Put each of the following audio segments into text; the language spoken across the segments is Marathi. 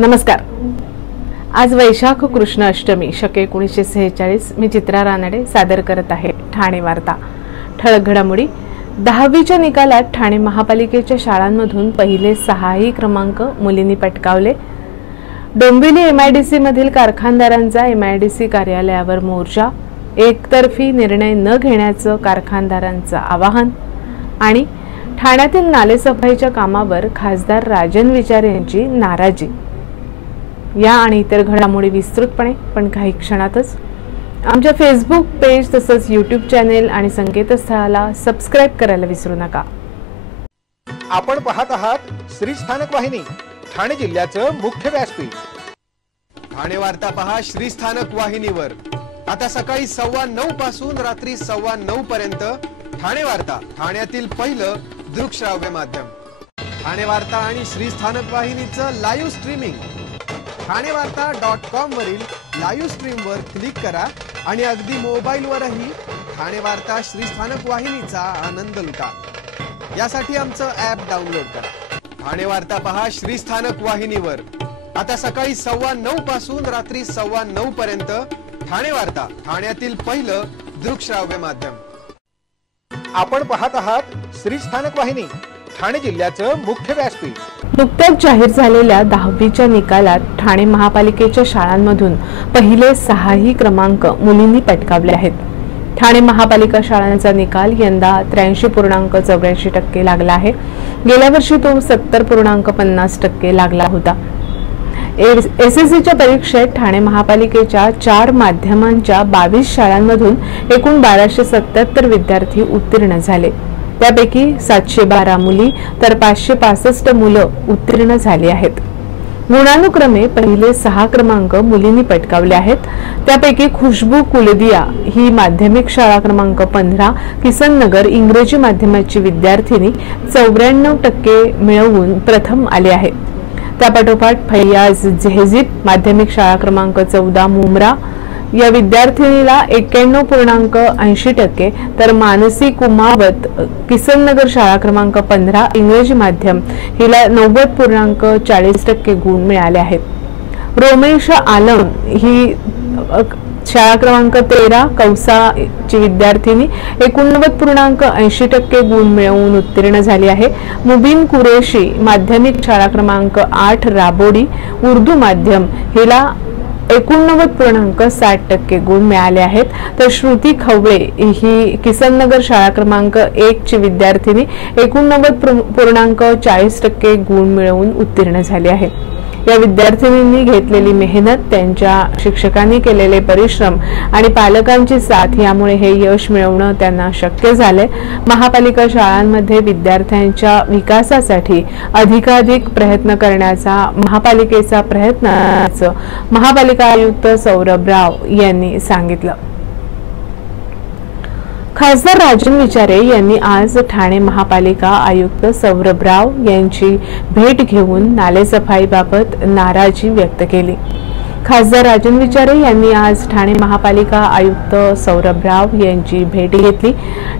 नमस्कार। आज वैशाख कृष्ण अष्टमी शके 1946। मी चित्रा रानडे सादर करत आहे ठाणे वार्ता। ठळक घडामोडी। 10वीच्या निकालात ठाणे महापालिकेच्या शाळांमधून पहिले 6ही क्रमांक मुलींनी पटकावले। डोंबिवली एमआयडीसी मधील कारखानदारांचा एमआयडीसी कार्यालयावर मोर्चा। एकतर्फी निर्णय न घेण्याचं कारखानदारांचं आवाहन। आणि ठाण्यातील नालेसफाईच्या कामावर खासदार राजन विचारे यांची नाराजी। या आणि इतर घडामोडी विस्तृतपणे पण काही क्षणातच आमच्या फेसबुक पेज तसंच यूट्यूब चॅनेल आणि संकेतस्थळाला सबस्क्राइब करायला विसरू नका। आपण पाहत आहात श्री स्थानक वाहिनी, ठाणे जिल्ह्याचं मुख्य व्यासपीठ। ठाणे वार्ता पहा श्री स्थानक वाहिनीवर। आता सकाळी 9:15 पासून रात्री 9:15 पर्यंत ठाणे वार्ता, ठाण्यातील पहिलं दृकश्राव्य माध्यम। ठाणे वार्ता आणि श्री स्थानक वाहिनीचं लाईव्ह स्ट्रीमिंग ठाणेवार्ता.com वरील लाईव्ह स्ट्रीम वर क्लिक करा आणि अगदी मोबाईलवरही ठाणे वार्ता श्री स्थानक वाहिनीचा आनंद लुटा। यासाठी आमचं ॲप डाउनलोड करा। ठाणे वार्ता पहा श्री स्थानक वाहिनीवर। आता सकाळी 9:15 पासून रात्री 9:15 पर्यंत ठाणे वार्ता, ठाण्यातील पहिलं दृकश्राव्य माध्यम। आपण पाहत आहात श्री स्थानक वाहिनी, ठाणे जिल्ह्याचं मुख्य व्यासपीठ। नुकत्याच जाहीर झालेल्या 10वीच्या निकालात ठाणे महापालिकेच्या शाळांमधून पहिले 6ही क्रमांक मुलींनी पटकावले आहेत। ठाणे महापालिका शाळांचा निकाल यंदा 83.84% लागला आहे। गेल्या वर्षी तो 70.50% लागला होता। एसएससीच्या परीक्षेत ठाणे महापालिकेच्या 4 माध्यमांच्या 22 शाळांमधून एकूण 1277 विद्यार्थी उत्तीर्ण झाले। त्यापैकी 712 मुली तर 565 मुलं उत्तीर्ण झाली आहेत। गुणानुक्रमे पहिले 6 क्रमांक मुलींनी पटकावले आहेत। त्यापैकी खुशबू कुलदिया ही माध्यमिक शाळा क्रमांक 15 किसन नगर इंग्रजी माध्यमाची विद्यार्थिनी 94% मिळवून प्रथम आली आहे। त्यापाठोपाठ फैयाज जेहजीब माध्यमिक शाळा क्रमांक 14 मुमरा या विद्यार्थिनीला 91.80%, तर मानसी कुमावत किसन नगर शाळा क्रमांक 15 इंग्रजी माध्यम हिला 90.40% गुण मिळाले आहेत। रोमेश आलम ही शाळा क्रमांक 13 कौसाची विद्यार्थिनी 89.80% गुण मिळवून उत्तीर्ण झाली आहे। मुबीन कुरेशी माध्यमिक शाळा क्रमांक 8 राबोडी उर्दू माध्यम हिला 89.60% गुण मिळाले आहेत, तर श्रुती खवळे ही किसन नगर शाळा क्रमांक 1 ची विद्यार्थिनी 89.40% गुण मिळवून उत्तीर्ण झाली आहे। या विद्यार्थिनींनी घेतलेली मेहनत, त्यांच्या शिक्षकांनी केलेले परिश्रम आणि पालकांची साथ यामुळे हे यश मिळवणं त्यांना शक्य झाले। महापालिका शाळांमध्ये विद्यार्थ्यांच्या विकासासाठी अधिकाधिक प्रयत्न करण्याचा महापालिकेचा प्रयत्न असल्याचं महापालिका आयुक्त सौरभ राव यांनी सांगितलं। खासदार राजन विचारे यांनी आज ठाणे महापालिका आयुक्त सौरभ राव यांची भेट घेऊन नालेसफाईबाबत नाराजी व्यक्त केली। खासदार राजन विचारे यांनी आज ठाणे महापालिका आयुक्त सौरभ राव यांची भेट घेतली।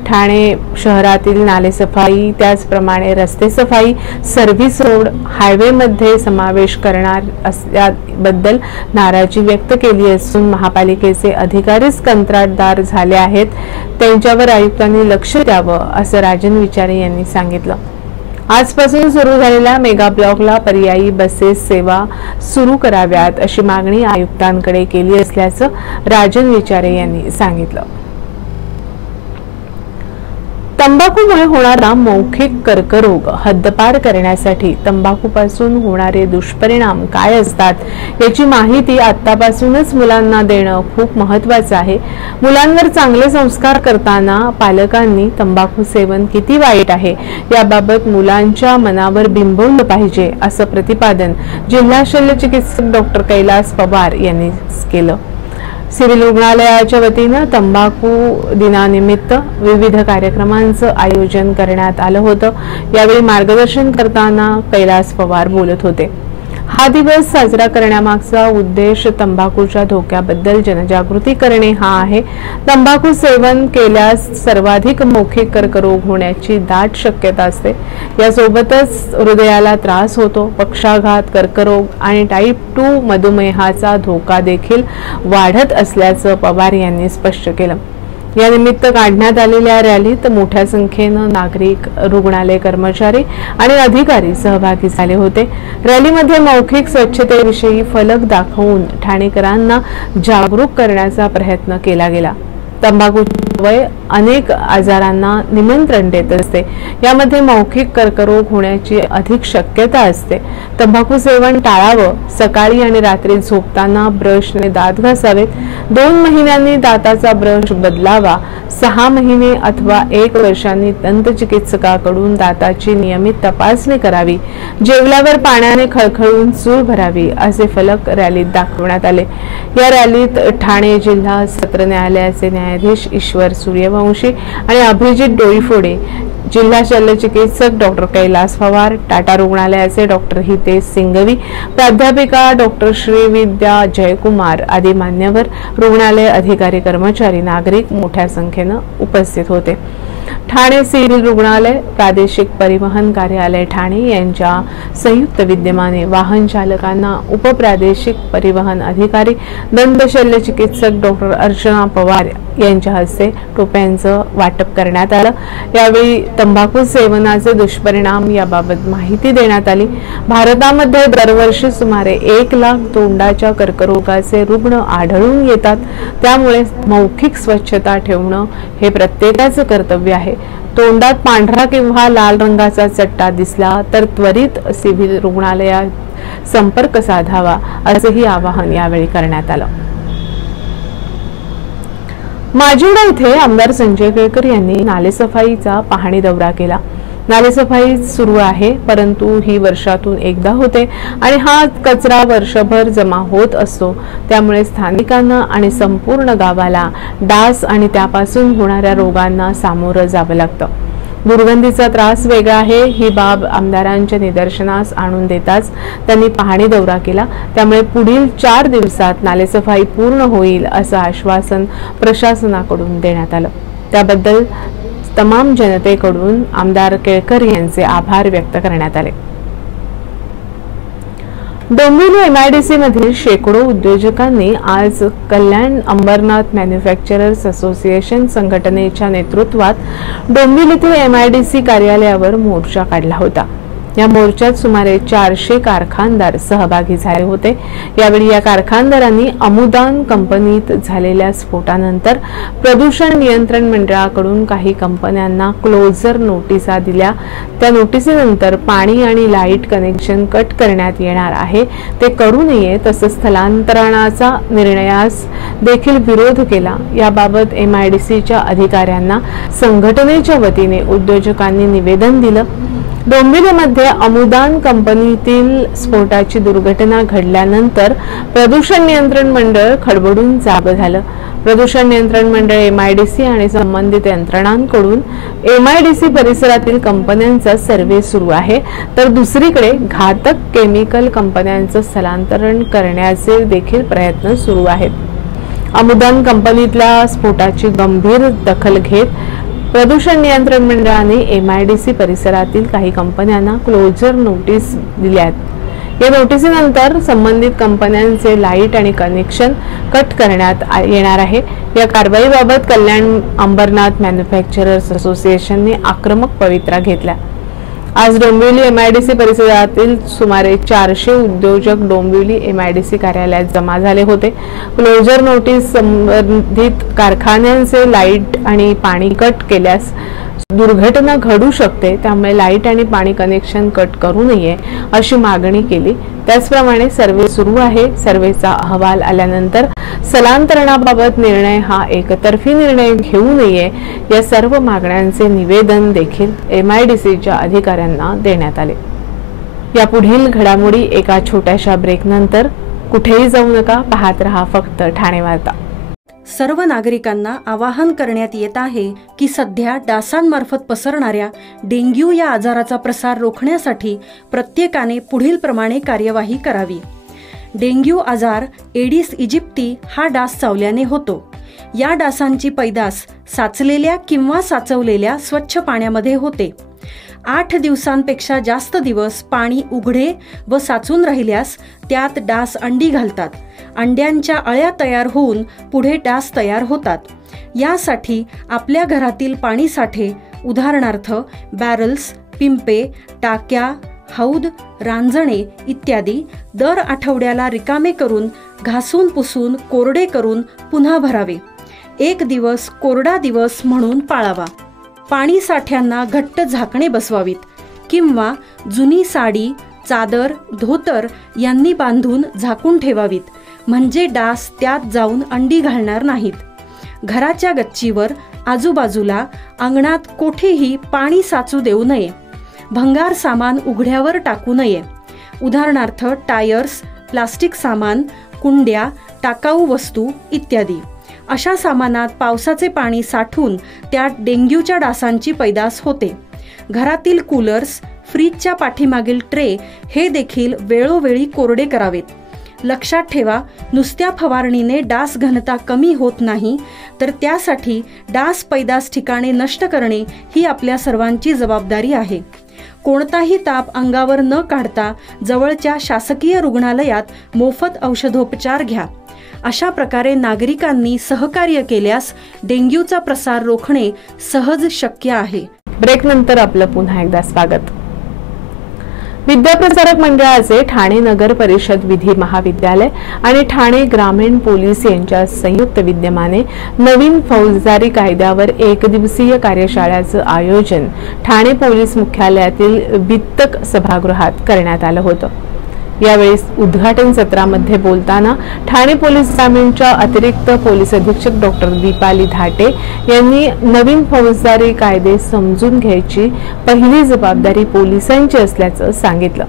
ठाणे शहरातील नालेसफाई त्याचप्रमाणे रस्ते सफाई, सर्व्हिस रोड, हायवेमध्ये समावेश करणार असल्याबद्दल नाराजी व्यक्त केली असून महापालिकेचे अधिकारीच कंत्राटदार झाले आहेत, त्यांच्यावर आयुक्तांनी लक्ष द्यावं असं राजन विचारे यांनी सांगितलं। आजपासून सुरू झालेल्या मेगा ब्लॉकला पर्यायी बसेस सेवा सुरू कराव्यात अशी मागणी आयुक्तांकडे केली असल्याचं राजन विचारे यांनी सांगितलं। तंबाखूमुळे होणारा मौखिक कर्करोग हद्दपार करण्यासाठी तंबाखूपासून होणारे दुष्परिणाम काय असतात याची माहिती आतापासूनच मुलांना देणं खूप महत्त्वाचं आहे। मुलांवर चांगले संस्कार करताना पालकांनी तंबाखू सेवन किती वाईट आहे याबाबत मुलांच्या मनावर बिंबवलं पाहिजे असं प्रतिपादन जिल्हा शल्यचिकित्सक डॉक्टर कैलास पवार यांनी केलं। सिव्हिल रुग्णालयाच्या वतीनं तंबाखू दिनानिमित्त विविध कार्यक्रमांचं आयोजन करण्यात आलं होतं। यावेळी मार्गदर्शन करताना कैलास पवार बोलत होते। हा दिवस साजरा करण्यामागचा उद्देश तंबाखूच्या धोक्याबद्दल जनजागृती करणे हा आहे। तंबाखू सेवन केल्यास सर्वाधिक मौखिक कर्करोग होण्याची दाट शक्यता असते। यासोबतच हृदयाला त्रास होतो, पक्षाघात, कर्करोग आणि टाइप 2 मधुमेहाचा धोका देखील वाढत असल्याचं पवार यांनी स्पष्ट केलं। या निमित्त काढण्यात आलेल्या रॅलीत मोठ्या संख्येनं नागरिक, रुग्णालय कर्मचारी आणि अधिकारी सहभागी झाले होते। रॅलीमध्ये मौखिक स्वच्छतेविषयी फलक दाखवून ठाणेकरांना जागरूक करण्याचा प्रयत्न केला गेला। तंबाखूची सवय अनेक आजारांना निमंत्रण देत असते, यामध्ये मौखिक कर्करोग होण्याची अधिक शक्यता असते। तंबाखू सेवन टाळावं, सकाळी आणि रात्री झोपताना ब्रशने दात घासावेत, 2 महिन्यांनी दाताचा ब्रश बदलावा, 6 महिने अथवा 1 वर्षांनी दंतचिकित्सकाकडून दाताची नियमित तपासणी करावी, जेवल्यावर पाण्याने खळखळून चूळ भरावी असे फलक रॅलीत दाखवण्यात आले। या रॅलीत ठाणे जिल्हा सत्र न्यायालयाचे न्यायाधीश ईश्वर सूर्यवंशी आणि अभिजित डोईफोडे, जिल्हा शल्यचिकित्सक डॉक्टर कैलास पवार, टाटा रुग्णालयाचे डॉक्टर हितेश सिंघवी, प्राध्यापिका डॉक्टर श्रीविद्या जयकुमार आदी मान्यवर, रुग्णालय अधिकारी, कर्मचारी, नागरिक मोठ्या संख्येने उपस्थित होते। ठाणे सिव्हिल रुग्णालय, प्रादेशिक परिवहन कार्यालय ठाणे यांच्या संयुक्त विद्यमाने वाहन चालकांना उपप्रादेशिक परिवहन अधिकारी दंत शल्यचिकित्सक डॉक्टर अर्चना पवार यांच्या हस्ते टोप्यांचं वाटप करण्यात आलं। यावेळी तंबाखू सेवनाचे दुष्परिणाम याबाबत माहिती देण्यात आली। भारतामध्ये दरवर्षी सुमारे 1 लाख तोंडाच्या कर्करोगाचे रुग्ण आढळून येतात, त्यामुळे मौखिक स्वच्छता ठेवणं हे प्रत्येकाचं कर्तव्य आहे। तोंडात पांढरा किंवा लाल रंगाचा चट्टा दिसला तर त्वरित सिव्हिल रुग्णालयात संपर्क साधावा असंही आवाहन यावेळी करण्यात आलं। माजिवडा इथे आमदार संजय केळकर यांनी नालेसफाईचा पाहणी दौरा केला। नालेसफाई सुरू आहे, परंतु ही वर्षातून एकदा होते आणि हा कचरा वर्षभर जमा होत असतो, त्यामुळे स्थानिकांना आणि संपूर्ण गावाला डास आणि त्यापासून होणाऱ्या रोगांना सामोरं जावं लागतं। दुर्गंधीचा त्रास वेगळा आहे, ही बाब आमदारांच्या निदर्शनास आणून देताच त्यांनी पाहणी दौरा केला। त्यामुळे पुढील 4 दिवसात नालेसफाई पूर्ण होईल असं आश्वासन प्रशासनाकडून देण्यात आलं। त्याबद्दल तमाम जनतेकडून आमदार केळकर यांचे आभार व्यक्त करण्यात आले। डोंबिवली एमआयडीसी मधील शेकडो उद्योजकांनी आज कल्याण अंबरनाथ मॅन्युफॅक्चरर्स असोसिएशन संघटनेच्या नेतृत्वात डोंबिवलीतील एमआयडीसी कार्यालयावर मोर्चा काढला होता। या मोर्चात सुमारे 400 कारखानदार सहभागी झाले होते। यावेळी या कारखानदारांनी अमुदान कंपनीत झालेल्या स्फोटानंतर प्रदूषण नियंत्रण मंडळाकडून काही कंपन्यांना क्लोजर नोटिसा दिल्या। त्या नोटिसीनंतर पाणी आणि लाईट कनेक्शन कट करण्यात येणार आहे, ते करू नये, तसंच स्थलांतरणाचा निर्णयास देखील विरोध केला। याबाबत एमआयडीसीच्या अधिकाऱ्यांना संघटनेच्या वतीने उद्योजकांनी निवेदन दिलं। डोंबिवलीमध्ये अमुदान कंपनीतील स्फोटाची दुर्घटना घडल्यानंतर प्रदूषण नियंत्रण मंडळ खडबडून जागं झालं। प्रदूषण नियंत्रण मंडळ, एमआयडीसी आणि संबंधित यंत्रणांकडून एमआयडीसी परिसरातील कंपन्यांचा सर्व्हे सुरू आहे, तर दुसरीकडे घातक केमिकल कंपन्यांचं स्थलांतरण करण्याचे देखील प्रयत्न सुरू आहेत। अमुदान कंपनीतल्या स्फोटाची गंभीर दखल घेत प्रदूषण नियंत्रण मंडळाने एमआयडीसी परिसरातील काही कंपन्यांना क्लोजर नोटीस दिल्यात। या नोटिसीनंतर संबंधित कंपन्यांचे लाईट आणि कनेक्शन कट करण्यात येणार आहे। या कारवाईबाबत कल्याण अंबरनाथ मॅन्युफॅक्चरर्स असोसिएशनने आक्रमक पवित्रा घेतला। आज डोंबिवली एमआयडीसी परिसरातील सुमारे 400 उद्योजक डोंबिवली एमआयडीसी कार्यालयात जमा झाले होते। क्लोजर नोटीस संबंधित कारखान्यांचे लाईट आणि पाणी कट केल्यास दुर्घटना घडू शकते, त्यामुळे लाईट आणि पाणी कनेक्शन कट करू नये अशी मागणी केली। त्याचप्रमाणे सर्वे सुरू आहे। सर्वेचा अहवाल आल्यानंतर स्थलांतरणाबाबत निर्णय हा एकतर्फी निर्णय घेऊ नये, या सर्व मागण्यांचे निवेदन देखील एमआयडीसीच्या अधिकाऱ्यांना देण्यात आले। या पुढील घडामोडी एका छोट्याशा ब्रेकनंतर। कुठेही जाऊ नका, पाहत रहा फक्त ठाणे वार्ता। सर्व नागरिकांना आवाहन करण्यात येत आहे की सध्या डासांमार्फत पसरणाऱ्या डेंग्यू या आजाराचा प्रसार रोखण्यासाठी प्रत्येकाने पुढीलप्रमाणे कार्यवाही करावी। डेंग्यू आजार एडिस इजिप्ती हा डास चावल्याने होतो। या डासांची पैदास साचलेल्या किंवा साचवलेल्या स्वच्छ पाण्यामध्ये होते। 8 दिवसांपेक्षा जास्त दिवस पाणी उघडे व साचून राहिल्यास त्यात डास अंडी घालतात। अंड्यांच्या अळ्या तयार होऊन पुढे डास तयार होतात। यासाठी आपल्या घरातील पाणी साठे उदाहरणार्थ बॅरल्स, पिंपे, टाक्या, हौद, रांजणे इत्यादी दर आठवड्याला रिकामे करून घासून पुसून कोरडे करून पुन्हा भरावे। 1 दिवस कोरडा दिवस म्हणून पाळावा। पाणी साठ्यांना घट्ट झाकणे बसवावीत किंवा जुनी साडी, चादर, धोतर यांनी बांधून झाकून ठेवावीत, म्हणजे डास त्यात जाऊन अंडी घालणार नाहीत। घराच्या गच्चीवर, आजूबाजूला, अंगणात कोठेही पाणी साचू देऊ नये। भंगार सामान उघड्यावर टाकू नये, उदाहरणार्थ टायर्स, प्लास्टिक सामान, कुंड्या, टाकाऊ वस्तू इत्यादी। अशा सामानात पावसाचे पाणी साठून त्यात डेंग्यूच्या डासांची पैदास होते। घरातील कूलर्स, फ्रीजच्या पाठीमागील ट्रे हे देखील वेळोवेळी कोरडे करावेत। लक्षात ठेवा, नुसत्या फवारणीने डास घनता कमी होत नाही, तर त्यासाठी डास पैदास ठिकाणे नष्ट करणे ही आपल्या सर्वांची जबाबदारी आहे। कोणताही ताप अंगावर न काढता जवळच्या शासकीय रुग्णालयात मोफत औषधोपचार घ्या। अशा प्रकारे नागरिकांनी सहकार्य केल्यास डेंग्यूचा प्रसार रोखणे सहज शक्य आहे। ब्रेक नंतर आपलं पुन्हा एकदा स्वागत। विद्याप्रसारक मंडळाचे ठाणे नगर परिषद विधी महाविद्यालय आणि ठाणे ग्रामीण पोलीस यांच्या संयुक्त विद्यमाने नवीन फौजदारी कायद्यावर 1 दिवसीय कार्यशाळेचं आयोजन ठाणे पोलीस मुख्यालयातील वित्तक सभागृहात करण्यात आलं होतं। यावेळी उद्घाटन सत्रामध्ये बोलताना ठाणे पोलीस ग्रामीणच्या अतिरिक्त पोलीस अधीक्षक डॉक्टर दीपाली धाटे यांनी नवीन फौजदारी कायदे समजून घ्यायची पहिली जबाबदारी पोलिसांची असल्याचं सांगितलं।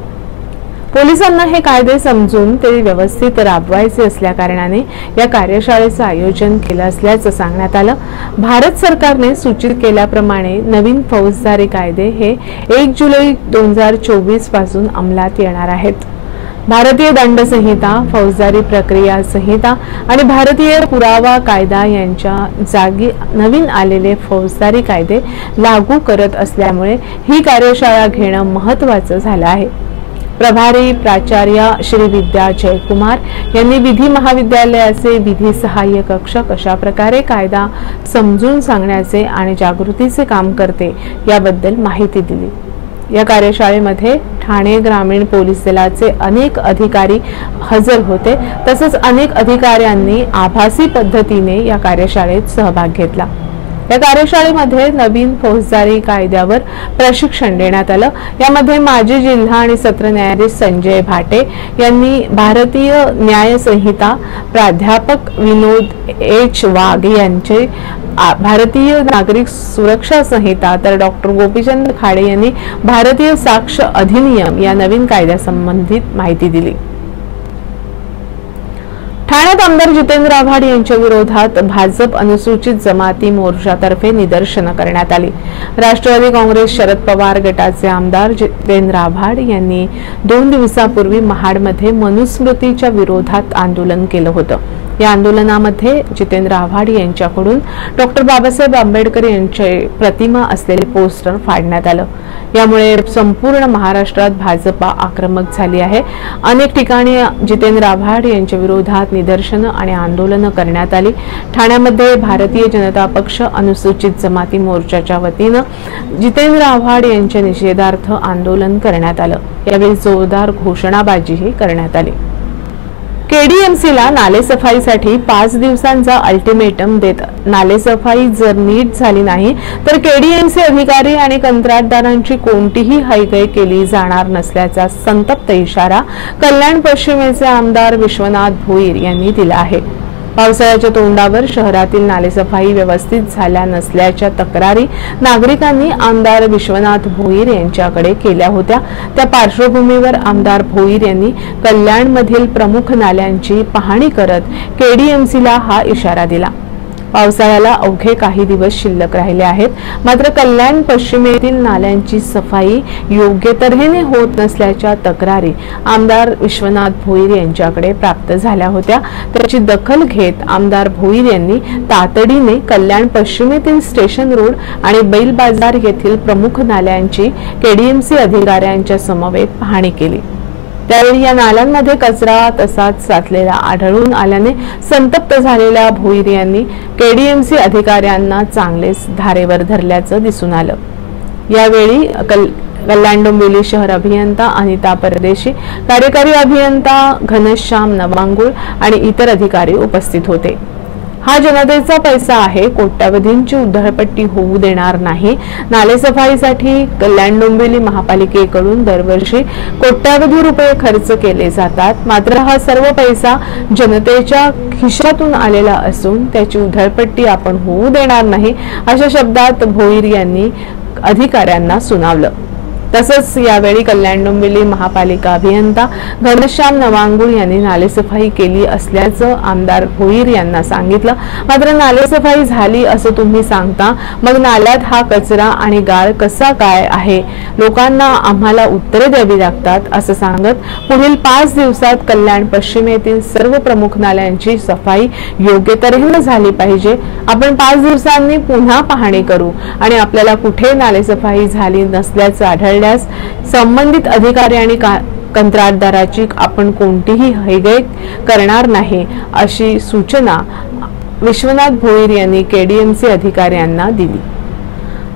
पोलिसांना हे कायदे समजून ते व्यवस्थित राबवायचे असल्या कारणाने या कार्यशाळेचं आयोजन केलं असल्याचं सांगण्यात आलं। भारत सरकारने सूचित केल्याप्रमाणे नवीन फौजदारी कायदे हे 1 जुलै 2024 पासून अंमलात येणार आहेत। भारतीय दंड संहिता, फौजदारी प्रक्रिया संहिता आणि भारतीय पुरावा कायदा यांच्या जागी नवीन आलेले फौजदारी कायदे लागू करत असल्यामुळे ही कार्यशाळा घेणं महत्त्वाचं झालं आहे। प्रभारी प्राचार्य श्री विद्या जयकुमार यांनी विधी महाविद्यालयाचे विधी सहाय्य कक्ष कशा प्रकारे कायदा समजून सांगण्याचे आणि जागृतीचे काम करते याबद्दल माहिती दिली। या कार्यशाळेमध्ये ठाणे ग्रामीण पोलीस दलाचे अनेक अधिकारी हजर होते, तसंच अनेक अधिकाऱ्यांनी आभासी पद्धतीने या कार्यशाळेत सहभाग घेतला। या कार्यशाळेमध्ये नवीन फौजदारी कायद्यावर प्रशिक्षण देण्यात आलं। यामध्ये माजी जिल्हा आणि सत्र न्यायाधीश संजय भाटे यांनी भारतीय न्याय संहिता, प्राध्यापक विनोद एच वाघ यांचे भारतीय नागरिक सुरक्षा संहिता, तर डॉक्टर गोपीचंद खाडे यांनी भारतीय साक्ष अधिनियम या नवीन कायद्यासंबंधित माहिती दिली। ठाण्यात आमदार जितेंद्र आव्हाड यांच्या विरोधात भाजप अनुसूचित जमाती मोर्चातर्फे निदर्शनं करण्यात आली। राष्ट्रवादी काँग्रेस शरद पवार गटाचे आमदार जितेंद्र आव्हाड यांनी 2 दिवसापूर्वी महाडमध्ये मनुस्मृतीच्या विरोधात आंदोलन केलं होतं। या आंदोलनामध्ये जितेंद्र आव्हाड यांच्याकडून डॉक्टर बाबासाहेब आंबेडकर यांचे प्रतिमा असलेले पोस्टर फाडण्यात आलं। यामुळे संपूर्ण महाराष्ट्रात भाजपा आक्रमक झाली आहे। अनेक ठिकाणी जितेंद्र आव्हाड यांच्या विरोधात निदर्शनं आणि आंदोलनं करण्यात आली। ठाण्यामध्ये भारतीय जनता पक्ष अनुसूचित जमाती मोर्चाच्या वतीनं जितेंद्र आव्हाड यांच्या निषेधार्थ आंदोलन करण्यात आलं। यावेळी जोरदार घोषणाबाजीही करण्यात आली। केडीएमसीला नालेसफाईसाठी 5 दिवसांचा अल्टिमेटम देत नालेसफाई जर नीट झाली नाही तर केडीएमसी अधिकारी आणि कंत्राटदारांची कोणतीही हयगय केली जाणार नसल्याचा संतप्त इशारा कल्याण पश्चिमेचे आमदार विश्वनाथ भोईर यांनी दिला आहे। पावसाळ्याच्या तोंडावर शहरातील नालेसफाई व्यवस्थित झाल्या नसल्याच्या तक्रारी नागरिकांनी आमदार विश्वनाथ भोईर यांच्याकडे केल्या होत्या। त्या पार्श्वभूमीवर आमदार भोईर यांनी कल्याणमधील प्रमुख नाल्यांची पाहणी करत केडीएमसीला हा इशारा दिला। पावसाळ्याला अवघे काही दिवस शिल्लक राहिले आहेत, मात्र कल्याण पश्चिमेतील नाल्यांची सफाई योग्य तऱ्हेने होत नसल्याच्या तक्रारी आमदार विश्वनाथ भोईर यांच्याकडे प्राप्त झाल्या होत्या। त्याची दखल घेत आमदार भोईर यांनी तातडीने कल्याण पश्चिमेतील स्टेशन रोड आणि बैल बाजार येथील प्रमुख नाल्यांची केडीएमसी अधिकाऱ्यांच्या समवेत पाहणी केली। त्यावेळी या नाल्यांमध्ये कचरा तसाच साचलेला आढळून आल्याने संतप्त झालेल्या भोईर यांनी केडीएमसी अधिकाऱ्यांना चांगलेच धारेवर धरल्याचं दिसून आलं। यावेळी कल्याण डोंबिवली शहर अभियंता अनिता परदेशी, कार्यकारी अभियंता घनश्याम नवांगुळ आणि इतर अधिकारी उपस्थित होते। हा जनतेचा पैसा आहे, कोट्यावधींची उधळपट्टी होऊ देणार नाही। नालेसफाईसाठी कल्याण डोंबिवली महापालिकेकडून दरवर्षी कोट्यावधी रुपये खर्च केले जातात, मात्र हा सर्व पैसा जनतेच्या खिशातून आलेला असून त्याची उधळपट्टी आपण होऊ देणार नाही, अशा शब्दात भोईर यांनी अधिकाऱ्यांना सुनावलं। तसंच यावेळी कल्याण डोंबिवली महापालिका अभियंता घनश्याम नवांगुळ यांनी नालेसफाई केली असल्याचं आमदार भोईर यांना सांगितलं। मात्र नालेसफाई झाली असं तुम्ही सांगता, मग नाल्यात हा कचरा आणि गाळ कसा काय आहे, लोकांना आम्हाला उत्तरे द्यावी लागतात असं सांगत पुढील 5 दिवसात कल्याण पश्चिमेतील सर्व प्रमुख नाल्यांची सफाई योग्य तऱ्हेने झाली पाहिजे। आपण 5 दिवसांनी पुन्हा पाहणी करू आणि आपल्याला कुठे नालेसफाई झाली नसल्याचं आढळल्यास संबंधित अधिकारी आणि कंत्राटदाराची आपण कोणतीही हयगय करणार नाही, अशी सूचना विश्वनाथ भोईर यांनी केडीएमसी अधिकाऱ्यांना दिली।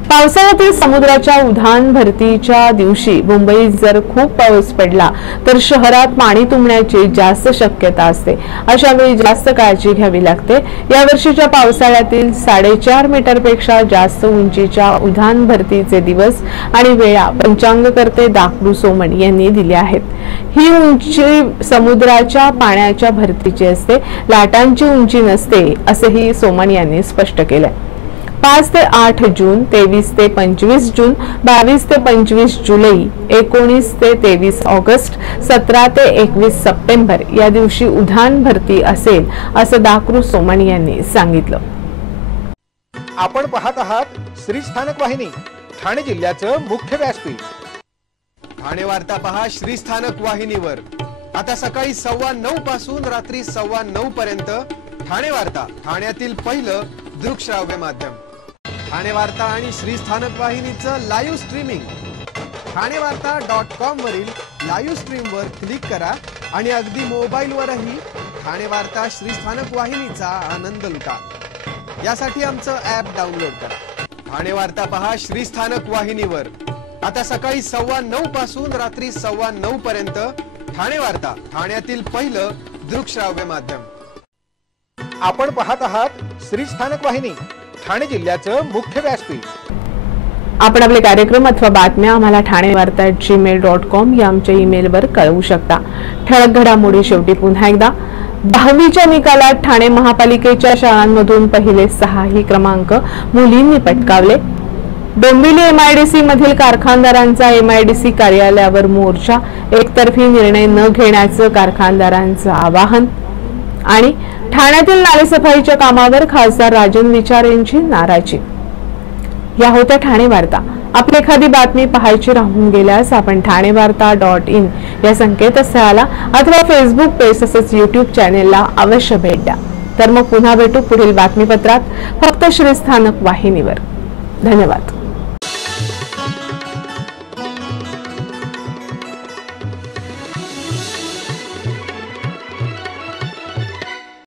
पावसाळ्यातील समुद्राच्या उधाण भरतीच्या दिवशी मुंबईत जर खूप पाऊस पडला तर शहरात पाणी तुंबण्याची जास्त शक्यता असते। अशा वेळी जास्त काळजी घ्यावी लागते। या वर्षीच्या पावसाळ्यातील 4.5 मीटरपेक्षा जास्त उंचीच्या उधाण भरतीचे दिवस आणि वेळा पंचांगकर्ते दाखलू सोमण यांनी दिल्या आहेत। ही उंची समुद्राच्या पाण्याच्या भरतीची असते, लाटांची उंची नसते, असंही सोमण यांनी स्पष्ट केलंय। 5 ते 8 जून, 23 ते 25 जून, 22 ते 25 जुलै, 19 ते 23 ऑगस्ट, 17 ते 21 सप्टेंबर या दिवशी उधाण भरती असेल असं दाखलू सोमण यांनी सांगितलं। आपण पाहत आहात श्री स्थानक वाहिनी, ठाणे जिल्ह्याचं मुख्य व्यासपीठ। ठाणे वार्ता पहा श्री स्थानक वाहिनीवर। आता सकाळी 9:15 पासून रात्री 9:15 पर्यंत ठाणे वार्ता, ठाण्यातील पहिलं दृकश्राव्य माध्यम। ठाणे वार्ता आणि श्री स्थानक वाहिनीचं लाईव्ह स्ट्रीमिंग ठाणेवार्ता.com वरील लाईव्ह स्ट्रीमवर क्लिक करा आणि अगदी मोबाईलवरही ठाणे वार्ता श्री स्थानक वाहिनीचा आनंद लुटा। यासाठी आमचं ॲप डाउनलोड करा। ठाणे वार्ता पहा श्री स्थानक वाहिनीवर। आता सकाळी 9:15 पासून रात्री 9:15 पर्यंत ठाणे वार्ता, ठाण्यातील पहिलं दृकश्राव्य माध्यम। आपण पाहत आहात श्री स्थानक वाहिनी, ठाणे जिल्ह्याचं मुख्य व्यासपीठ। आपण आपले कार्यक्रम अथवा बातम्या आम्हाला ठाणेवार्ता@gmail.com या आमच्या ईमेलवर कळवू शकता। ठळक घडामोडी शेवटी पुन्हा एकदा, 10वीच्या निकालात ठाणे महापालिकेच्या शाळांमधून पहिले 6ही क्रमांक मुलींनी पटकावले। डोंबिवली एमआयडीसी मधील कारखानदारांचा एमआयडीसी कार्यालयावर मोर्चा, एकतर्फी निर्णय न घेण्याचं कारखानदारांचं आवाहन। आणि ठाण्यातील नालेसफाईच्या कामावर खासदार राजन विचार यांची नाराजी। या होत्या ठाणे वार्ता। आपली एखादी बातमी पाहायची राहून गेल्यास आपण ठाणेवार्ता.in या संकेतस्थळाला अथवा फेसबुक पेज तसेच YouTube चॅनेलला अवश्य भेट द्या। तर मग पुन्हा भेटू पुढील बातमीपत्रात, फक्त श्री स्थानक वाहिनीवर। धन्यवाद।